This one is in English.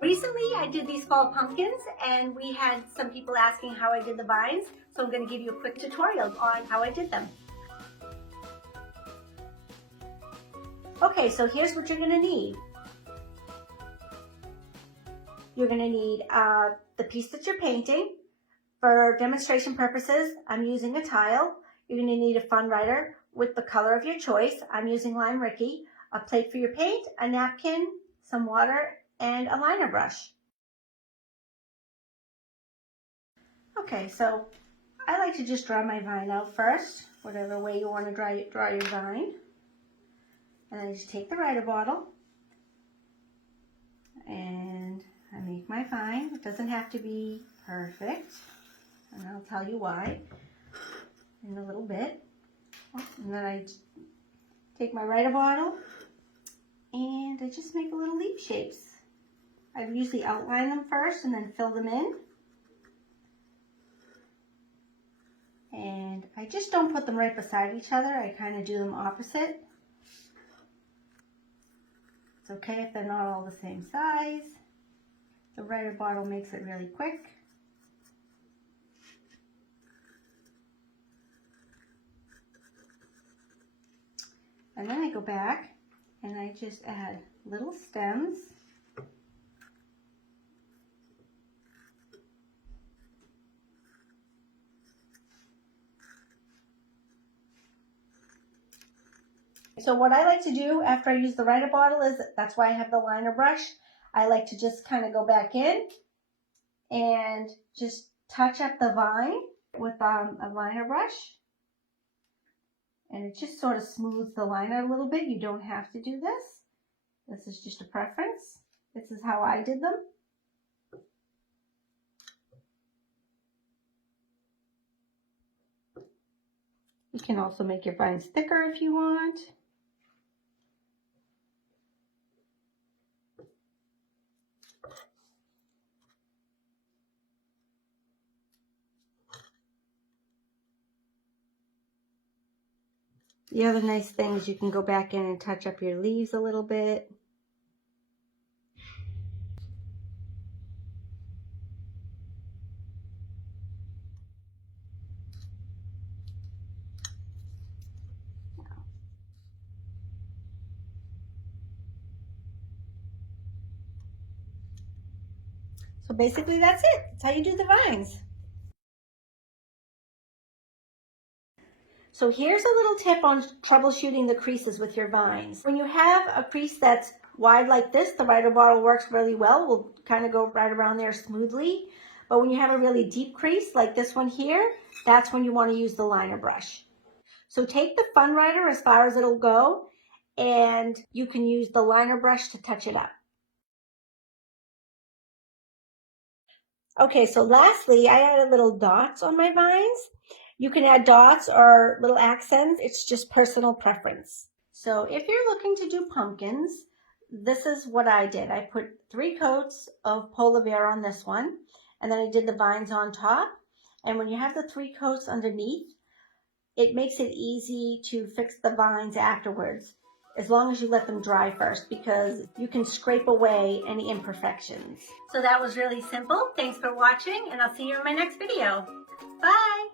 Recently, I did these fall pumpkins, and we had some people asking how I did the vines, so I'm going to give you a quick tutorial on how I did them. Okay, so here's what you're going to need. You're going to need the piece that you're painting. For demonstration purposes, I'm using a tile. You're going to need a fun writer with the color of your choice. I'm using Lime Ricky, a plate for your paint, a napkin, some water, and a liner brush. Okay, so I like to just draw my vine out first, whatever way you want to draw your vine. And then I just take the writer bottle and I make my vine. It doesn't have to be perfect, and I'll tell you why in a little bit. And then I take my writer bottle and I just make little leaf shapes. I usually outline them first and then fill them in. And I just don't put them right beside each other. I kind of do them opposite. It's okay if they're not all the same size. The writer bottle makes it really quick. And then I go back and I just add little stems. So what I like to do after I use the writer bottle is, that's why I have the liner brush, I like to just kind of go back in and just touch up the vine with a liner brush. And it just sort of smooths the liner a little bit. You don't have to do this. This is just a preference. This is how I did them. You can also make your vines thicker if you want. The other nice thing is you can go back in and touch up your leaves a little bit. So basically that's it. That's how you do the vines. So here's a little tip on troubleshooting the creases with your vines. When you have a crease that's wide like this, the writer bottle works really well. We'll kind of go right around there smoothly. But when you have a really deep crease like this one here, that's when you want to use the liner brush. So take the fun writer as far as it'll go, and you can use the liner brush to touch it up. Okay, so lastly, I added little dots on my vines. You can add dots or little accents. It's just personal preference. So if you're looking to do pumpkins, this is what I did. I put 3 coats of Polar Bear on this one, and then I did the vines on top. And when you have the 3 coats underneath, it makes it easy to fix the vines afterwards, as long as you let them dry first, because you can scrape away any imperfections. So that was really simple. Thanks for watching, and I'll see you in my next video. Bye!